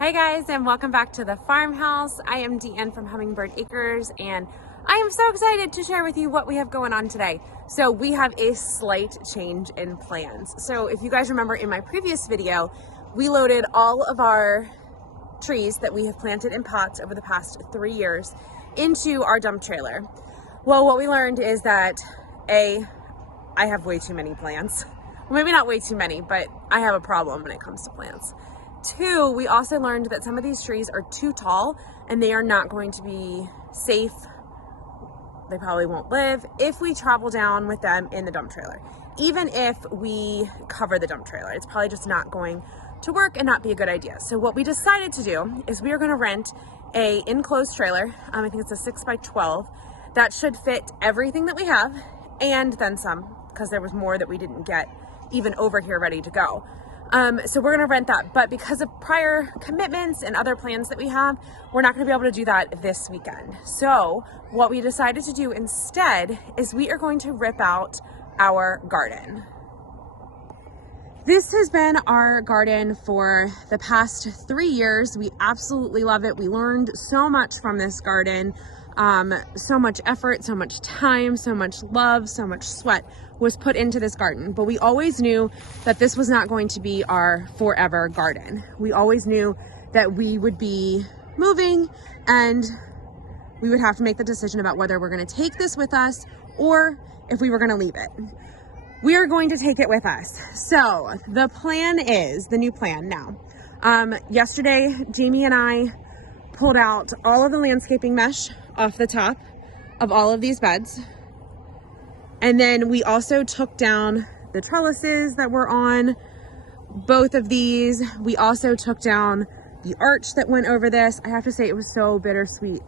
Hey guys, and welcome back to the farmhouse. I am Deanne from Hummingbird Acres, and I am so excited to share with you what we have going on today. So we have a slight change in plans. So if you guys remember in my previous video, we loaded all of our trees that we have planted in pots over the past 3 years into our dump trailer. Well, what we learned is that I have way too many plants. Well, maybe not way too many, but I have a problem when it comes to plants. 2, we also learned that some of these trees are too tall and they are not going to be safe. They probably won't live if we travel down with them in the dump trailer. Even if we cover the dump trailer, it's probably just not going to work and not be a good idea. So what we decided to do is we are going to rent a enclosed trailer. I think it's a 6x12 that should fit everything that we have and then some, because there was more that we didn't get even over here ready to go. So we're going to rent that, but because of prior commitments and other plans that we have, we're not going to be able to do that this weekend. So what we decided to do instead is we are going to rip out our garden. This has been our garden for the past 3 years. We absolutely love it. We learned so much from this garden. So much effort, so much time, so much love, so much sweat was put into this garden. But we always knew that this was not going to be our forever garden. We always knew that we would be moving and we would have to make the decision about whether we're going to take this with us or if we were going to leave it. We are going to take it with us. So the plan is, the new plan now. Yesterday, Jamie and I pulled out all of the landscaping mesh off the top of all of these beds. And then we also took down the trellises that were on both of these. We also took down the arch that went over this. I have to say it was so bittersweet.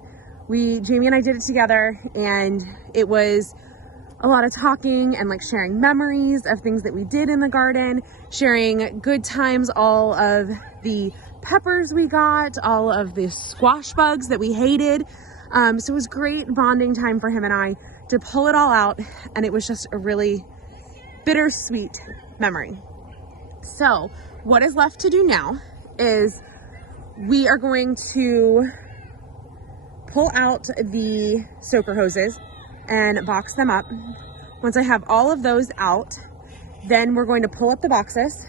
Jamie and I did it together, and it was a lot of talking and like sharing memories of things that we did in the garden, sharing good times, all of the peppers we got, all of the squash bugs that we hated. So it was great bonding time for him and I to pull it all out, and it was just a really bittersweet memory. So what is left to do now is we are going to pull out the soaker hoses and box them up. Once I have all of those out, then we're going to pull up the boxes.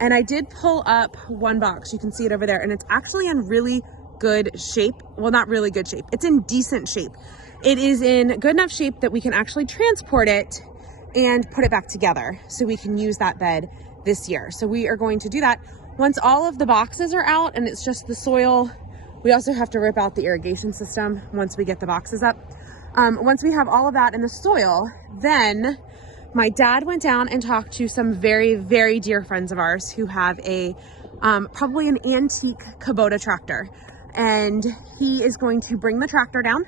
And I did pull up one box. You can see it over there, and it's actually in really good shape. Well, not really good shape. It's in decent shape. It is in good enough shape that we can actually transport it and put it back together so we can use that bed this year. So we are going to do that. Once all of the boxes are out and it's just the soil, we also have to rip out the irrigation system once we get the boxes up. Once we have all of that in the soil, then my dad went down and talked to some very, very dear friends of ours who have a probably an antique Kubota tractor. And he is going to bring the tractor down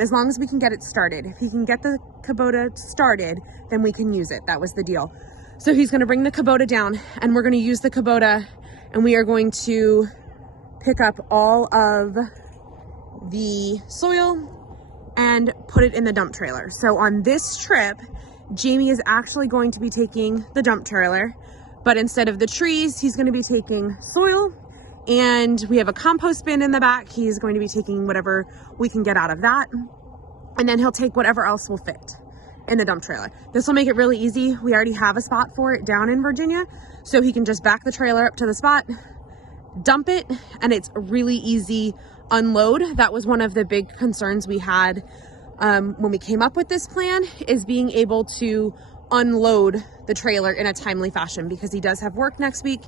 as long as we can get it started. If he can get the Kubota started, then we can use it. That was the deal. So he's going to bring the Kubota down, and we're going to use the Kubota, and we are going to pick up all of the soil and put it in the dump trailer. So on this trip, Jamie is actually going to be taking the dump trailer, but instead of the trees, he's going to be taking soil, and we have a compost bin in the back. He's going to be taking whatever we can get out of that, and then he'll take whatever else will fit in the dump trailer. This will make it really easy. We already have a spot for it down in Virginia, so he can just back the trailer up to the spot, dump it, and it's really easy unload. That was one of the big concerns we had when we came up with this plan, is being able to unload the trailer in a timely fashion, because he does have work next week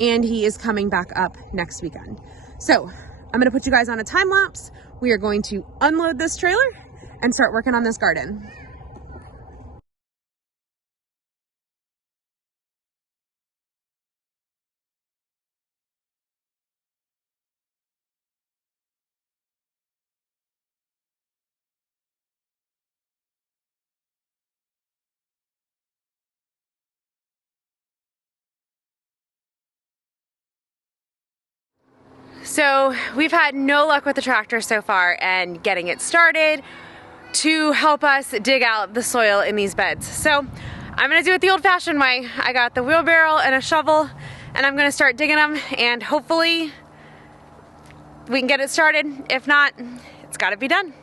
and he is coming back up next weekend. So I'm going to put you guys on a time lapse. We are going to unload this trailer and start working on this garden. So we've had no luck with the tractor so far and getting it started to help us dig out the soil in these beds. So I'm gonna do it the old-fashioned way. I got the wheelbarrow and a shovel, and I'm gonna start digging them, and hopefully we can get it started. If not, it's got to be done.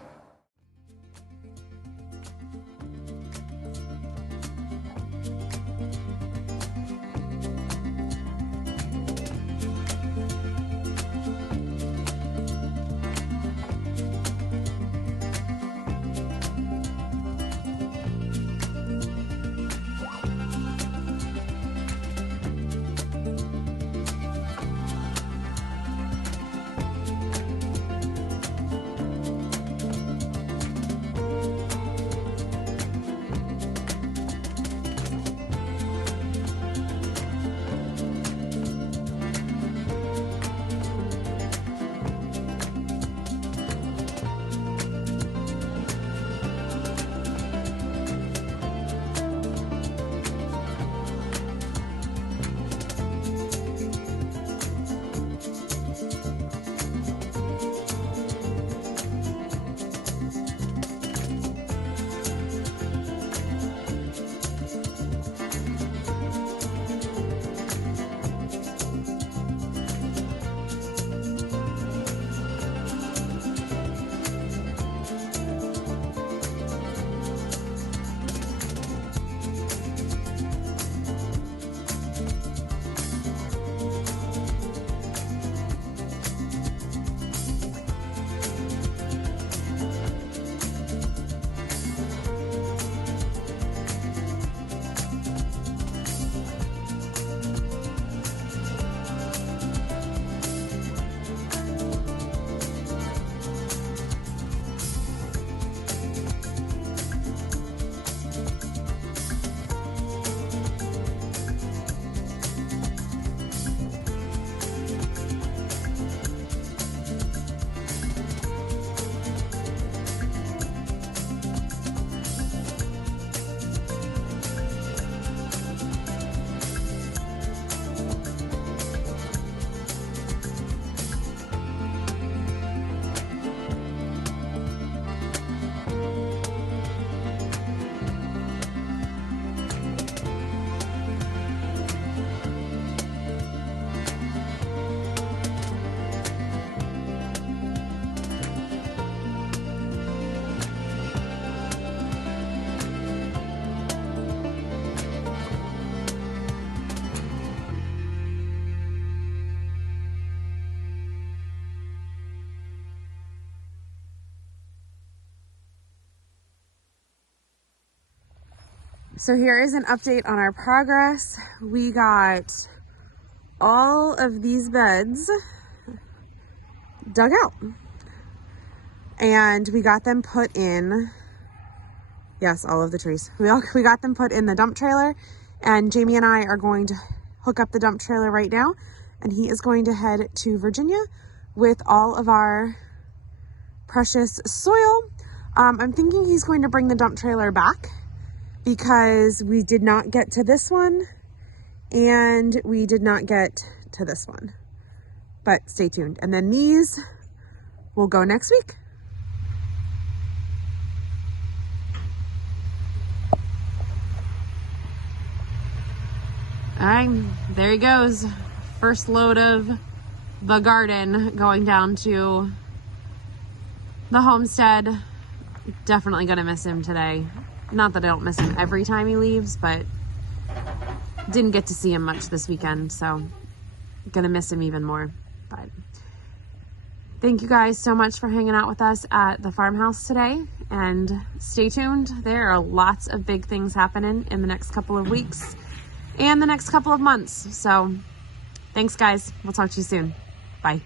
So here is an update on our progress. We got all of these beds dug out and we got them put in, yes, all of the trees. We got them put in the dump trailer, and Jamie and I are going to hook up the dump trailer right now, and he is going to head to Virginia with all of our precious soil. I'm thinking he's going to bring the dump trailer back because we did not get to this one and we did not get to this one, but stay tuned. And then these will go next week. All right, there he goes. First load of the garden going down to the homestead. Definitely gonna miss him today. Not that I don't miss him every time he leaves, but didn't get to see him much this weekend, so gonna miss him even more. But thank you guys so much for hanging out with us at the farmhouse today, and stay tuned. There are lots of big things happening in the next couple of weeks and the next couple of months. So thanks guys, we'll talk to you soon. Bye.